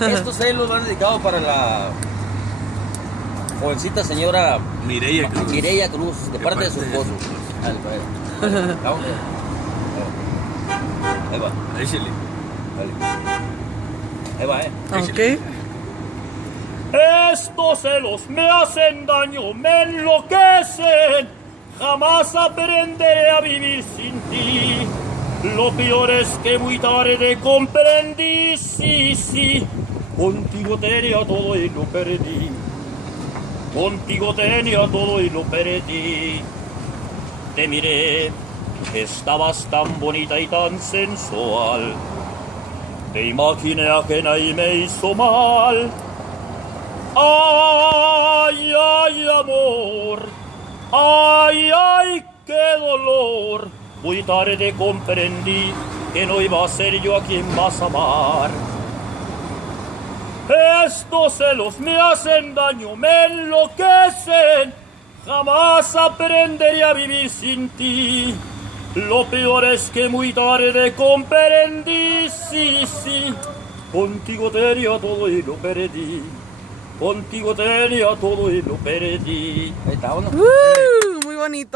Estos celos lo han dedicado para la jovencita señora Mireya Cruz. Mireya Cruz, de parte de su esposo. Dale, pues. Vamos. Ahí va. Échale. Dale. Ahí va, Ok. Estos celos me hacen daño, me enloquecen. Jamás aprenderé a vivir sin ti. Lo peor es que muy tarde comprendí, sí. Contigo tenía todo y lo perdí. Contigo tenía todo y lo perdí. Te miré, estabas tan bonita y tan sensual. Te imaginé ajena y me hizo mal. Ay, ay, amor. Ay, qué dolor. Muy tarde comprendí que no iba a ser yo a quien vas a amar. Estos celos me hacen daño, me enloquecen. Jamás aprenderé a vivir sin ti. Lo peor es que muy tarde comprendí, sí. Contigo tenía todo y lo perdí. Contigo tenía todo y lo perdí. Ahí está, ¿no? Muy bonito.